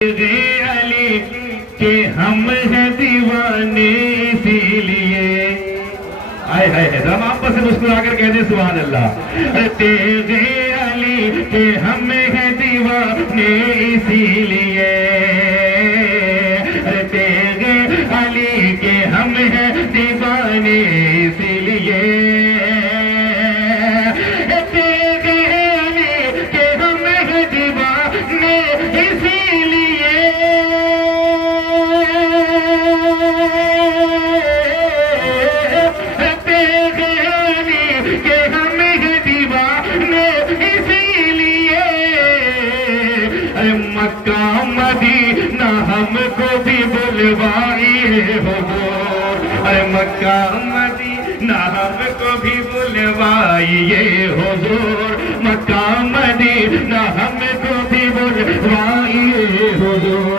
अली के हम हैं दीवाने इसीलिए आए हाय हम आपस से मुस्कुरा कर कहते सुभान अल्लाह। तेरे अली के हम हैं दीवाने इसीलिए तेरे अली के हम हैं दीवाने इसीलिए मक्का मदीना हमको भी बुलवाइए हुजूर। अरे मक्का मदीना हमको भी बुलवाइए हुजूर। मक्का मदीना हमको भी बुलवाइए हुजूर।